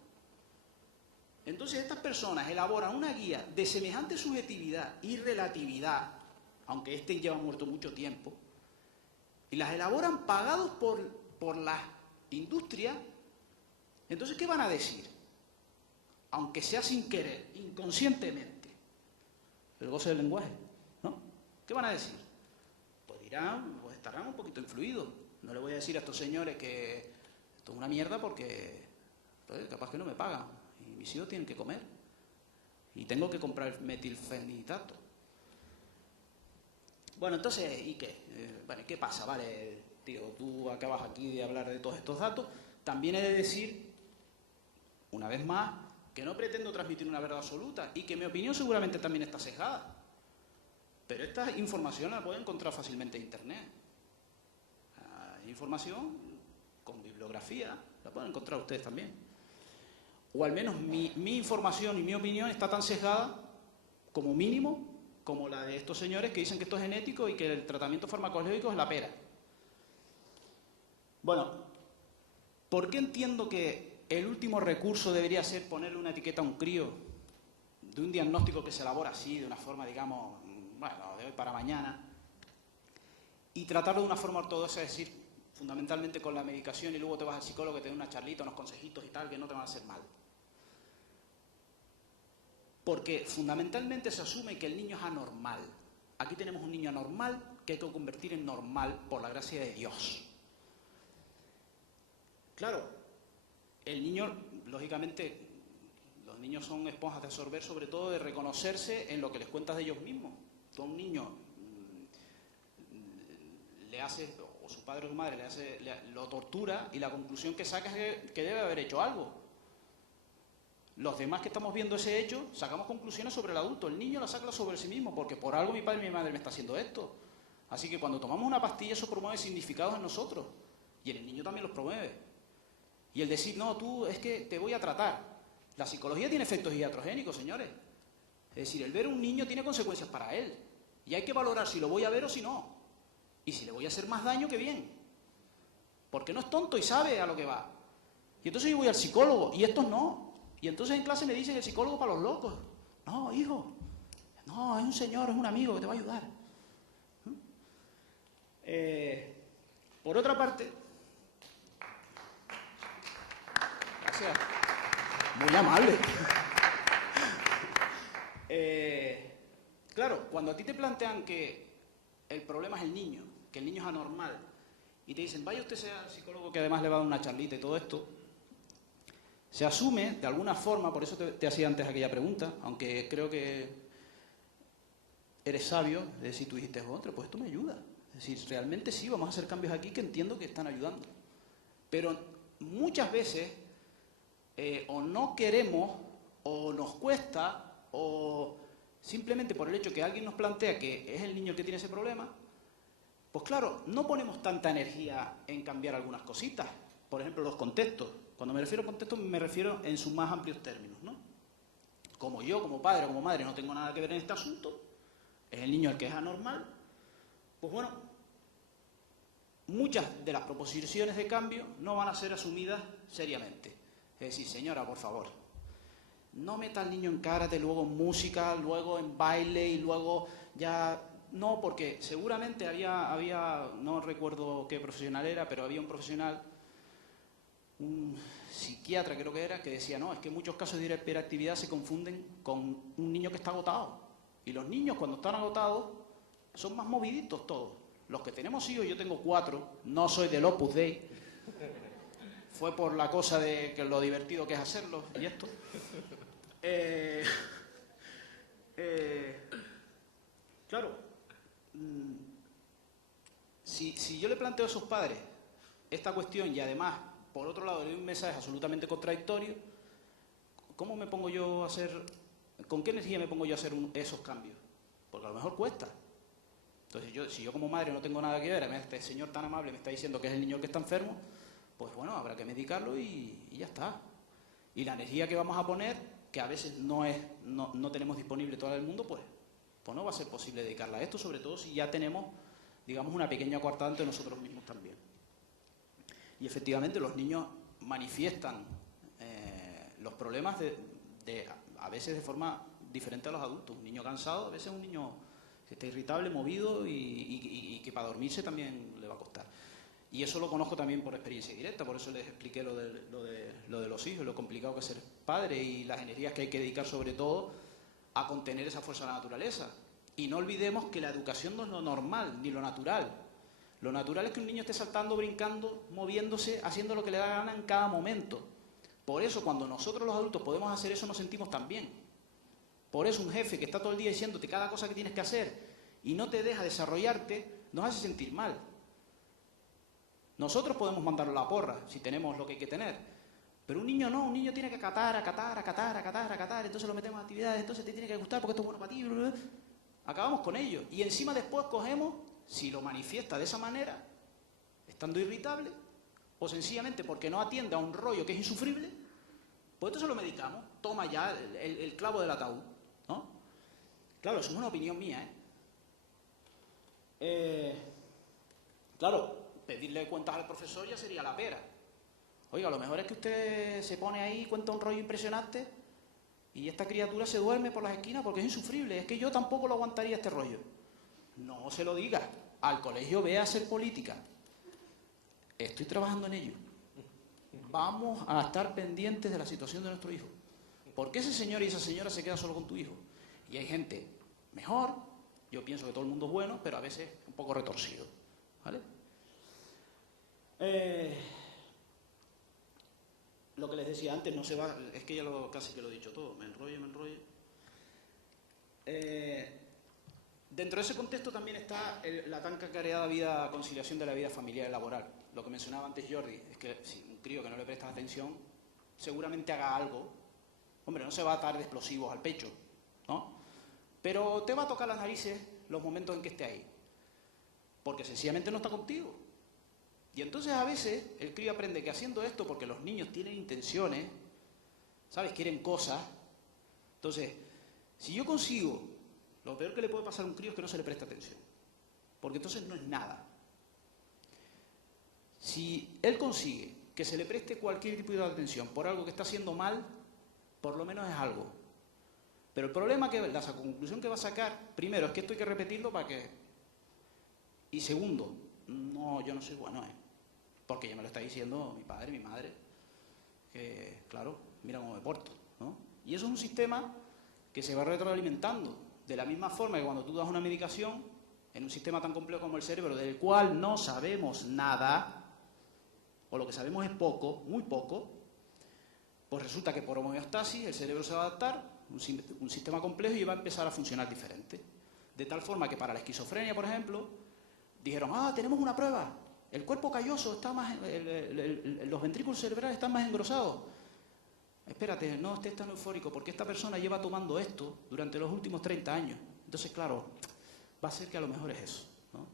Entonces estas personas elaboran una guía de semejante subjetividad y relatividad, aunque este lleva muerto mucho tiempo, y las elaboran pagados por la industria. Entonces, ¿qué van a decir? Aunque sea sin querer, inconscientemente, el goce del lenguaje, ¿no? ¿Qué van a decir? Pues dirán, pues estarán un poquito influidos. No le voy a decir a estos señores que esto es una mierda porque capaz que no me pagan y mis hijos tienen que comer y tengo que comprar metilfenidato. Bueno, entonces, ¿y qué? Bueno, ¿qué pasa? Vale, tío, tú acabas aquí de hablar de todos estos datos. También he de decir, una vez más, que no pretendo transmitir una verdad absoluta y que mi opinión seguramente también está sesgada. Pero esta información la pueden encontrar fácilmente en Internet. Información con bibliografía, la pueden encontrar ustedes también. O al menos mi información y mi opinión está tan sesgada, como mínimo, como la de estos señores que dicen que esto es genético y que el tratamiento farmacológico es la pera. Bueno, ¿por qué entiendo que el último recurso debería ser ponerle una etiqueta a un crío de un diagnóstico que se elabora así, de una forma, digamos, bueno, de hoy para mañana, y tratarlo de una forma ortodoxa, es decir, fundamentalmente con la medicación, y luego te vas al psicólogo que te dé una charlita, unos consejitos y tal, que no te van a hacer mal? Porque fundamentalmente se asume que el niño es anormal. Aquí tenemos un niño anormal que hay que convertir en normal por la gracia de Dios. Claro, el niño, lógicamente, los niños son esponjas de absorber, sobre todo de reconocerse en lo que les cuentas de ellos mismos. Tú a un niño le haces, o su padre o su madre lo tortura, y la conclusión que saca es que debe haber hecho algo. Los demás que estamos viendo ese hecho, sacamos conclusiones sobre el adulto. El niño las saca sobre sí mismo, porque por algo mi padre y mi madre me está haciendo esto. Así que cuando tomamos una pastilla, eso promueve significados en nosotros. Y en el niño también los promueve. Y el decir, no, tú, es que te voy a tratar. La psicología tiene efectos iatrogénicos, señores. Es decir, el ver a un niño tiene consecuencias para él. Y hay que valorar si lo voy a ver o si no. Y si le voy a hacer más daño que bien. Porque no es tonto y sabe a lo que va. Y entonces yo voy al psicólogo, y estos no. Y entonces en clase me dicen el psicólogo para los locos. No, hijo. No, es un señor, es un amigo que te va a ayudar. Por otra parte... Gracias. Muy amable. Claro, cuando a ti te plantean que el problema es el niño, que el niño es anormal, y te dicen, vaya usted sea el psicólogo que además le va a dar una charlita y todo esto, se asume de alguna forma, por eso te hacía antes aquella pregunta, aunque creo que eres sabio, es decir, tú dijiste, otro, pues esto me ayuda. Es decir, realmente sí, vamos a hacer cambios aquí que entiendo que están ayudando. Pero muchas veces o no queremos, o nos cuesta, o simplemente por el hecho que alguien nos plantea que es el niño el que tiene ese problema, pues claro, no ponemos tanta energía en cambiar algunas cositas. Por ejemplo, los contextos. Cuando me refiero a contextos, me refiero en sus más amplios términos, ¿no? Como yo, como padre o como madre, no tengo nada que ver en este asunto, es el niño el que es anormal, pues bueno, muchas de las proposiciones de cambio no van a ser asumidas seriamente. Es decir, señora, por favor, no meta al niño en karate, luego en música, luego en baile y luego ya... No, porque seguramente había, no recuerdo qué profesional era, pero había un profesional, un psiquiatra creo que era, que decía, no, es que en muchos casos de hiperactividad se confunden con un niño que está agotado. Y los niños cuando están agotados son más moviditos todos. Los que tenemos hijos, yo tengo 4, no soy del Opus Dei, fue por la cosa de que lo divertido que es hacerlo y esto. Claro, si yo le planteo a sus padres esta cuestión y además, por otro lado, le doy un mensaje absolutamente contradictorio, ¿cómo me pongo yo a hacer, con qué energía me pongo yo a hacer esos cambios? Porque a lo mejor cuesta. Entonces, si yo como madre no tengo nada que ver, este señor tan amable me está diciendo que es el niño el que está enfermo, pues bueno, habrá que medicarlo y ya está. Y la energía que vamos a poner, que a veces no tenemos disponible todo el mundo, pues no va a ser posible dedicarla a esto, sobre todo si ya tenemos, digamos, una pequeña coartada entre nosotros mismos también. Y efectivamente los niños manifiestan los problemas a veces de forma diferente a los adultos. Un niño cansado, a veces un niño que está irritable, movido y que para dormirse también le va a costar. Y eso lo conozco también por experiencia directa, por eso les expliqué lo de los hijos, lo complicado que es ser padre y las energías que hay que dedicar sobre todo a contener esa fuerza de la naturaleza. Y no olvidemos que la educación no es lo normal, ni lo natural. Lo natural es que un niño esté saltando, brincando, moviéndose, haciendo lo que le da gana en cada momento. Por eso cuando nosotros los adultos podemos hacer eso nos sentimos tan bien. Por eso un jefe que está todo el día diciéndote cada cosa que tienes que hacer y no te deja desarrollarte, nos hace sentir mal. Nosotros podemos mandarlo a la porra si tenemos lo que hay que tener, pero un niño no, un niño tiene que acatar, entonces lo metemos en actividades, entonces te tiene que gustar porque esto es bueno para ti. acabamos con ellos. Y encima después cogemos, si lo manifiesta de esa manera, estando irritable, o sencillamente porque no atiende a un rollo que es insufrible, pues entonces lo medicamos. Toma ya el clavo del ataúd, ¿no? Claro, eso es una opinión mía, Claro, pedirle cuentas al profesor ya sería la pera. Oiga, lo mejor es que usted se pone ahí, cuenta un rollo impresionante y esta criatura se duerme por las esquinas porque es insufrible. Es que yo tampoco lo aguantaría este rollo. No se lo diga. Al colegio ve a hacer política. Estoy trabajando en ello. Vamos a estar pendientes de la situación de nuestro hijo. Porque ese señor y esa señora se queda solo con tu hijo. Y hay gente mejor, yo pienso que todo el mundo es bueno, pero a veces un poco retorcido. ¿Vale? Lo que les decía antes, no se va, es que ya casi que lo he dicho todo, me enrollo. Dentro de ese contexto también está la tan cacareada conciliación de la vida familiar y laboral. Lo que mencionaba antes Jordi, es que si un crío que no le presta atención, seguramente haga algo. Hombre, no se va a atar de explosivos al pecho, ¿no? Pero te va a tocar las narices los momentos en que esté ahí. Porque sencillamente no está contigo. Y entonces a veces el crío aprende que haciendo esto, porque los niños tienen intenciones, ¿sabes? Quieren cosas. Entonces, si yo consigo, lo peor que le puede pasar a un crío es que no se le preste atención. Porque entonces no es nada. Si él consigue que se le preste cualquier tipo de atención por algo que está haciendo mal, por lo menos es algo. Pero el problema la conclusión que va a sacar, primero, es que esto hay que repetirlo para que... Y segundo, no, yo no soy bueno, porque ya me lo está diciendo mi padre, mi madre, que, claro, mira cómo me porto, ¿no? Y eso es un sistema que se va retroalimentando, de la misma forma que cuando tú das una medicación, en un sistema tan complejo como el cerebro, del cual no sabemos nada, o lo que sabemos es poco, muy poco, pues resulta que por homeostasis el cerebro se va a adaptar, un sistema complejo, y va a empezar a funcionar diferente. De tal forma que para la esquizofrenia, por ejemplo, dijeron, tenemos una prueba, el cuerpo calloso está más, los ventrículos cerebrales están más engrosados. Espérate, no estés tan eufórico, porque esta persona lleva tomando esto durante los últimos 30 años. Entonces, claro, va a ser que a lo mejor es eso, ¿no?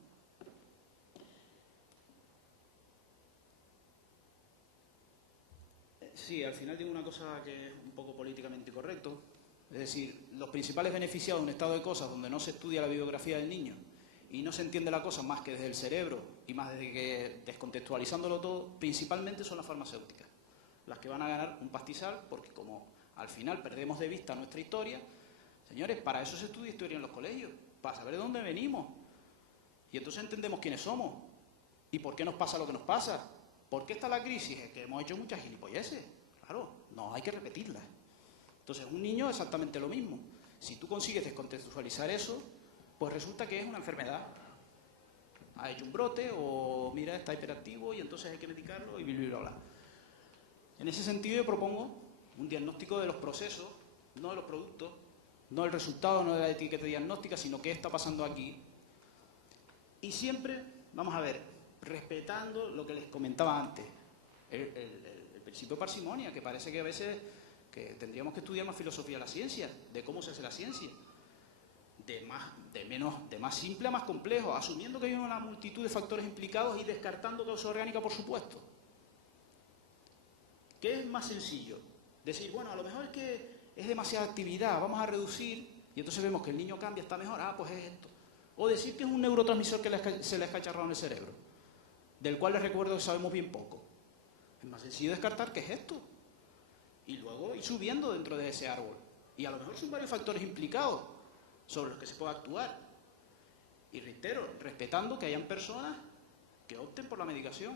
Sí, al final digo una cosa que es un poco políticamente incorrecto. Es decir, los principales beneficiados de un estado de cosas donde no se estudia la biografía del niño y no se entiende la cosa más que desde el cerebro y más desde que descontextualizándolo todo, principalmente son las farmacéuticas, las que van a ganar un pastizal, porque como al final perdemos de vista nuestra historia, señores, para eso se estudia historia en los colegios, para saber de dónde venimos, y entonces entendemos quiénes somos y por qué nos pasa lo que nos pasa, por qué está la crisis, es que hemos hecho muchas gilipolleces, claro, no hay que repetirlas. Entonces un niño es exactamente lo mismo, si tú consigues descontextualizar eso, pues resulta que es una enfermedad. Ha hecho un brote o, mira, está hiperactivo y entonces hay que medicarlo y bla, bla. En ese sentido yo propongo un diagnóstico de los procesos, no de los productos, no del resultado, no de la etiqueta diagnóstica, sino qué está pasando aquí. Y siempre, vamos a ver, respetando lo que les comentaba antes, el principio de parsimonia, que parece que a veces que tendríamos que estudiar más filosofía de la ciencia, de cómo se hace la ciencia. De más simple a más complejo, asumiendo que hay una multitud de factores implicados y descartando causa orgánica, por supuesto. ¿Qué es más sencillo? Decir, bueno, a lo mejor es que es demasiada actividad, vamos a reducir, y entonces vemos que el niño cambia, está mejor, pues es esto. O decir que es un neurotransmisor que se le ha escacharrado en el cerebro, del cual les recuerdo que sabemos bien poco. Es más sencillo descartar que es esto. Y luego ir subiendo dentro de ese árbol. Y a lo mejor son varios factores implicados sobre los que se puede actuar. Y reitero, respetando que hayan personas que opten por la medicación.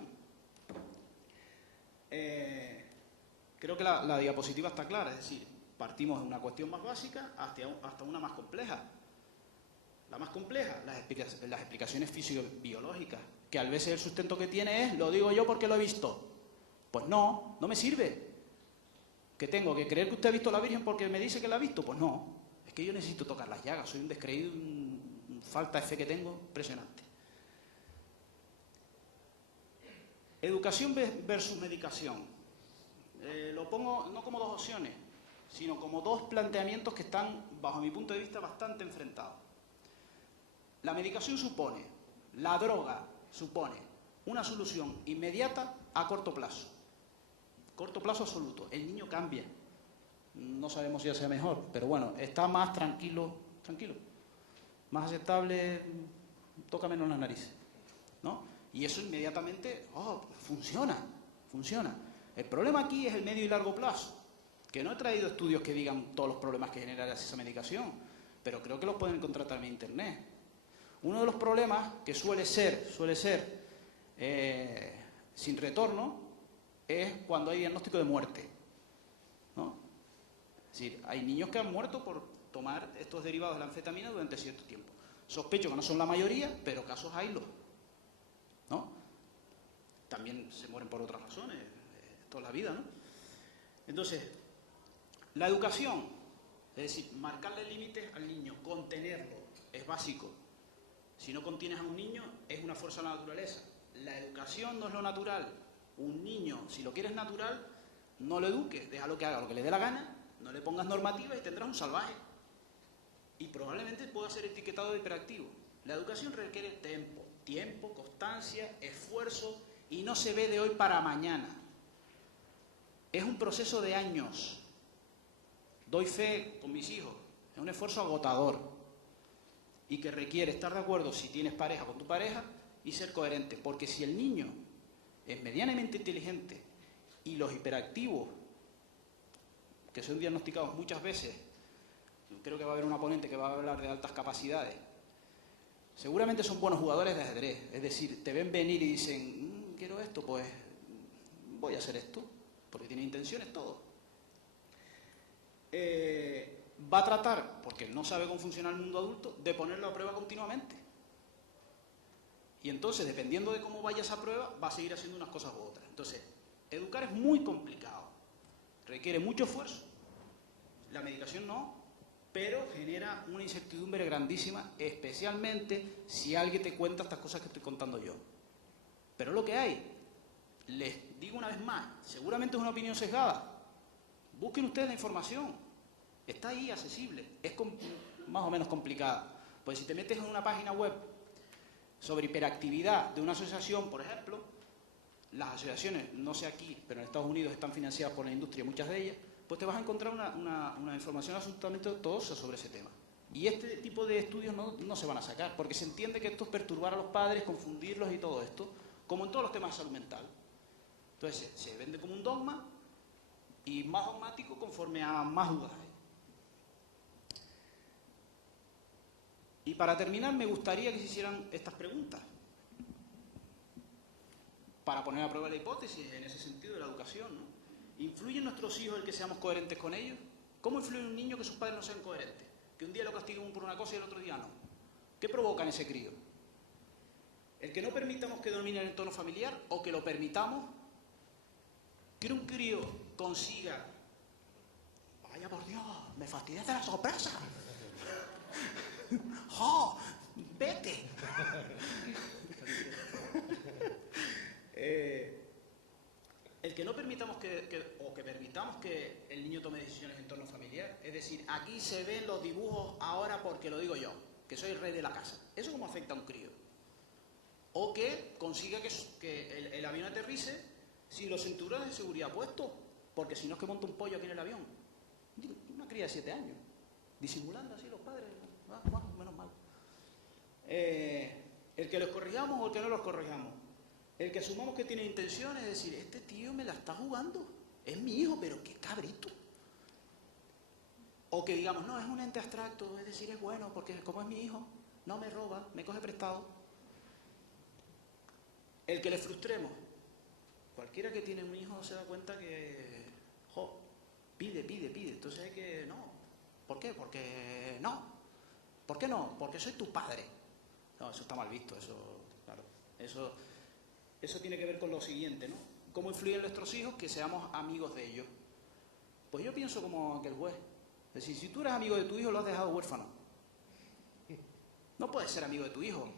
Creo que la diapositiva está clara, es decir, partimos de una cuestión más básica hasta una más compleja. La más compleja, las explicaciones físico-biológicas, que a veces el sustento que tiene es, lo digo yo porque lo he visto. Pues no me sirve. ¿Que tengo que creer que usted ha visto a la Virgen porque me dice que la ha visto? Pues no. Es que yo necesito tocar las llagas, soy un descreído, falta de fe que tengo impresionante. Educación versus medicación. Lo pongo no como dos opciones, sino como dos planteamientos que están, bajo mi punto de vista, bastante enfrentados. La medicación supone, la droga supone una solución inmediata a corto plazo. Corto plazo absoluto. El niño cambia. No sabemos si ya sea mejor, pero bueno, está más tranquilo, más aceptable, toca menos las narices, ¿no? Y eso inmediatamente, funciona. El problema aquí es el medio y largo plazo, que no he traído estudios que digan todos los problemas que genera esa medicación, pero creo que los pueden encontrar también en internet. Uno de los problemas que suele ser sin retorno es cuando hay diagnóstico de muerte, ¿no? Es decir, hay niños que han muerto por tomar estos derivados de la anfetamina durante cierto tiempo. Sospecho que no son la mayoría, pero casos haylos, ¿no? También se mueren por otras razones, toda la vida, ¿no? Entonces, la educación, es decir, marcarle límites al niño, contenerlo, es básico. Si no contienes a un niño, es una fuerza de la naturaleza. La educación no es lo natural. Un niño, si lo quieres natural, no lo eduques, déjalo que haga lo que le dé la gana, no le pongas normativas y tendrás un salvaje. Y probablemente pueda ser etiquetado de hiperactivo. La educación requiere tiempo, constancia, esfuerzo, y no se ve de hoy para mañana. Es un proceso de años. Doy fe con mis hijos, es un esfuerzo agotador y que requiere estar de acuerdo si tienes pareja con tu pareja y ser coherente, porque si el niño es medianamente inteligente y los hiperactivos, que son diagnosticados muchas veces, creo que va a haber una ponente que va a hablar de altas capacidades, seguramente son buenos jugadores de ajedrez, es decir, te ven venir y dicen, quiero esto, pues voy a hacer esto, porque tiene intenciones todo. Va a tratar, porque no sabe cómo funciona el mundo adulto, de ponerlo a prueba continuamente. Y entonces, dependiendo de cómo vaya esa prueba, va a seguir haciendo unas cosas u otras. Entonces, educar es muy complicado, requiere mucho esfuerzo. La medicación no, pero genera una incertidumbre grandísima, especialmente si alguien te cuenta estas cosas que estoy contando yo. Pero lo que hay, les digo una vez más, seguramente es una opinión sesgada. Busquen ustedes la información, está ahí accesible, es más o menos complicada. Pues si te metes en una página web sobre hiperactividad de una asociación, por ejemplo, las asociaciones, no sé aquí, pero en Estados Unidos están financiadas por la industria, muchas de ellas, pues te vas a encontrar una información absolutamente todosa sobre ese tema. Y este tipo de estudios no se van a sacar, porque se entiende que esto es perturbar a los padres, confundirlos y todo esto, como en todos los temas de salud mental. Entonces se vende como un dogma y más dogmático conforme a más dudas hay. Y para terminar me gustaría que se hicieran estas preguntas para poner a prueba la hipótesis en ese sentido de la educación, ¿no? ¿Influye en nuestros hijos el que seamos coherentes con ellos? ¿Cómo influye en un niño que sus padres no sean coherentes? Que un día lo castiguen por una cosa y el otro día no. ¿Qué provoca en ese crío? ¿El que no permitamos que domine el entorno familiar o que lo permitamos? ¿Que un crío consiga, vaya por Dios, me fastidiaste la sorpresa? ¡Oh, vete! El que no permitamos o que permitamos que el niño tome decisiones en entorno familiar, es decir, aquí se ven los dibujos ahora porque lo digo yo, que soy el rey de la casa. ¿Eso cómo afecta a un crío? O que consiga que el avión aterrice sin los cinturones de seguridad puestos, porque si no es que monta un pollo aquí en el avión. Una cría de 7 años, disimulando así los padres, menos mal. El que los corrijamos o el que no los corrijamos. El que asumamos que tiene intenciones, es decir, este tío me la está jugando, es mi hijo, pero qué cabrito. O que digamos, no, es un ente abstracto, es decir, es bueno, porque como es mi hijo, no me roba, me coge prestado. El que le frustremos. Cualquiera que tiene un hijo se da cuenta que, pide, entonces hay que, no. ¿Por qué? Porque no. ¿Por qué no? Porque soy tu padre. No, eso está mal visto, eso, claro. Eso tiene que ver con lo siguiente, ¿no? ¿Cómo influyen nuestros hijos? Que seamos amigos de ellos. Pues yo pienso como aquel juez. Es decir, si tú eres amigo de tu hijo, lo has dejado huérfano. No puedes ser amigo de tu hijo.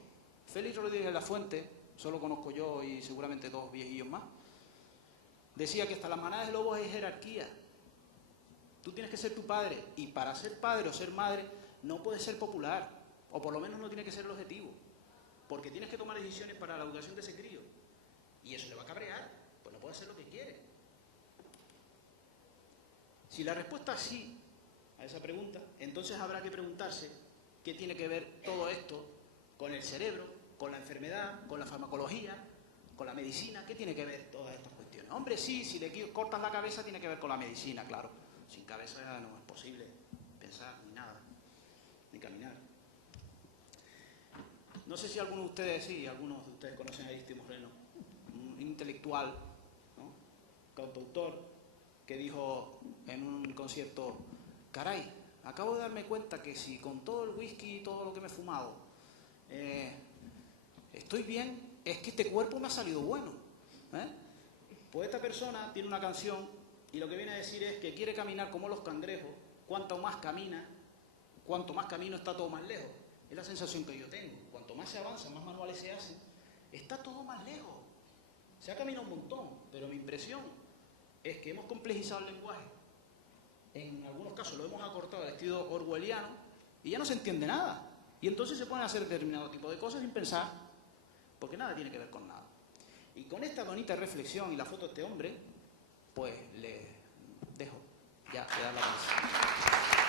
Félix Rodríguez de la Fuente, solo conozco yo y seguramente 2 viejillos más, decía que hasta las manadas de lobos es jerarquía. Tú tienes que ser tu padre, y para ser padre o ser madre no puedes ser popular. O por lo menos no tiene que ser el objetivo. Porque tienes que tomar decisiones para la educación de ese crío. Y eso le va a cabrear. Pues no puede hacer lo que quiere. Si la respuesta es sí a esa pregunta, entonces habrá que preguntarse qué tiene que ver todo esto con el cerebro, con la enfermedad, con la farmacología, con la medicina. ¿Qué tiene que ver todas estas cuestiones? Hombre, sí, si le cortas la cabeza tiene que ver con la medicina, claro. Sin cabeza no es posible pensar ni nada, ni caminar. No sé si algunos de ustedes, sí, algunos de ustedes conocen a Aristide Moreno, un intelectual, ¿no?, cantautor, que dijo en un concierto: caray, acabo de darme cuenta que si con todo el whisky y todo lo que me he fumado estoy bien, es que este cuerpo me ha salido bueno. Pues esta persona tiene una canción y lo que viene a decir es que quiere caminar como los cangrejos. Cuanto más camina, cuanto más camino, está todo más lejos. Es la sensación que yo tengo. Cuanto más se avanza, más manuales se hacen, está todo más lejos. Se ha caminado un montón, pero mi impresión es que hemos complejizado el lenguaje. En algunos casos lo hemos acortado al estilo orwelliano y ya no se entiende nada. Y entonces se pueden hacer determinado tipo de cosas sin pensar, porque nada tiene que ver con nada. Y con esta bonita reflexión y la foto de este hombre, pues le dejo ya quedar la mesa.